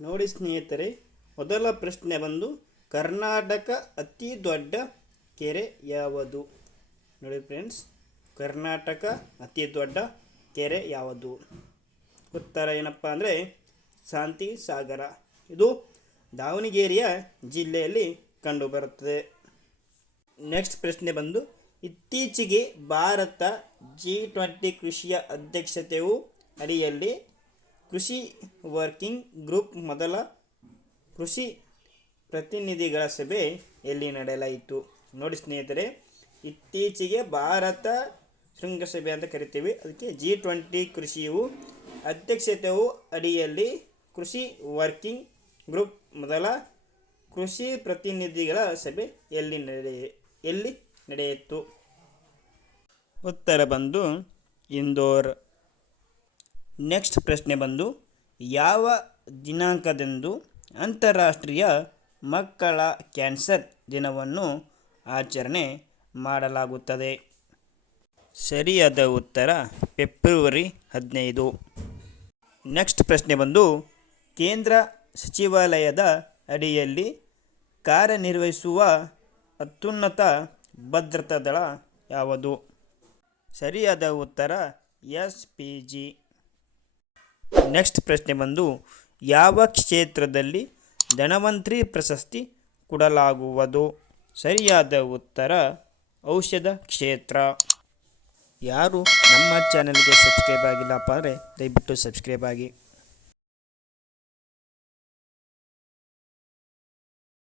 ನೋಡಿ ಸ್ನೇಹಿತರೆ, ಮೊದಲ ಪ್ರಶ್ನೆ ಬಂದು, ಕರ್ನಾಟಕ ಅತಿ ದೊಡ್ಡ ಕೆರೆ ಯಾವುದು? ನೋಡಿ ಫ್ರೆಂಡ್ಸ್ ಕರ್ನಾಟಕ ಅತಿ ದೊಡ್ಡ ಕೆರೆ ಯಾವುದು? ಉತ್ತರ ಏನಪ್ಪ ಅಂದರೆ, ಶಾಂತಿ ಸಾಗರ. ಇದು ದಾವಣಗೆರೆಯ ಜಿಲ್ಲೆಯಲ್ಲಿ ಕಂಡುಬರುತ್ತದೆ. ನೆಕ್ಸ್ಟ್ ಪ್ರಶ್ನೆ ಬಂದು, ಇತ್ತೀಚೆಗೆ ಭಾರತ ಜಿ ಟ್ವೆಂಟಿ ಕೃಷಿಯ ಅಧ್ಯಕ್ಷತೆಯು ಅಡಿಯಲ್ಲಿ ಕೃಷಿ ವರ್ಕಿಂಗ್ ಗ್ರೂಪ್ ಮೊದಲ ಕೃಷಿ ಪ್ರತಿನಿಧಿಗಳ ಸಭೆ ಎಲ್ಲಿ ನಡೆಯಲಾಯಿತು? ನೋಡಿ ಸ್ನೇಹಿತರೆ, ಇತ್ತೀಚೆಗೆ ಭಾರತ ಶೃಂಗಸಭೆ ಅಂತ ಕರಿತೀವಿ. ಅದಕ್ಕೆ ಜಿ ಟ್ವೆಂಟಿ ಕೃಷಿಯು ಅಧ್ಯಕ್ಷತೆಯು ಅಡಿಯಲ್ಲಿ ಕೃಷಿ ವರ್ಕಿಂಗ್ ಗ್ರೂಪ್ ಮೊದಲ ಕೃಷಿ ಪ್ರತಿನಿಧಿಗಳ ಸಭೆ ಎಲ್ಲಿ ನಡೆಯ, ಎಲ್ಲಿ ನಡೆಯಿತು? ಉತ್ತರ ಬಂದು ಇಂದೋರ್. ನೆಕ್ಸ್ಟ್ ಪ್ರಶ್ನೆ ಬಂದು, ಯಾವ ದಿನಾಂಕದಂದು ಅಂತಾರಾಷ್ಟ್ರೀಯ ಮಕ್ಕಳ ಕ್ಯಾನ್ಸರ್ ದಿನವನ್ನು ಆಚರಣೆ ಮಾಡಲಾಗುತ್ತದೆ? ಸರಿಯಾದ ಉತ್ತರ ಫೆಬ್ರವರಿ ಹದಿನೈದು. ನೆಕ್ಸ್ಟ್ ಪ್ರಶ್ನೆ ಬಂದು, ಕೇಂದ್ರ ಸಚಿವಾಲಯದ ಅಡಿಯಲ್ಲಿ ಕಾರ್ಯನಿರ್ವಹಿಸುವ ಅತ್ಯುನ್ನತ ಭದ್ರತಾ ದಳ ಯಾವುದು? ಸರಿಯಾದ ಉತ್ತರ ಎಸ್ ಪಿ ಜಿ. ನೆಕ್ಸ್ಟ್ ಪ್ರಶ್ನೆ ಬಂದು, ಯಾವ ಕ್ಷೇತ್ರದಲ್ಲಿ ಧನವಂತ್ರಿ ಪ್ರಶಸ್ತಿ ಕೊಡಲಾಗುವುದು? ಸರಿಯಾದ ಉತ್ತರ, ಔಷಧ ಕ್ಷೇತ್ರ. ಯಾರು ನಮ್ಮ ಚಾನಲ್ಗೆ ಸಬ್ಸ್ಕ್ರೈಬ್ ಆಗಿಲ್ಲಪ್ಪ ಅಂದರೆ ದಯವಿಟ್ಟು ಸಬ್ಸ್ಕ್ರೈಬ್ ಆಗಿ.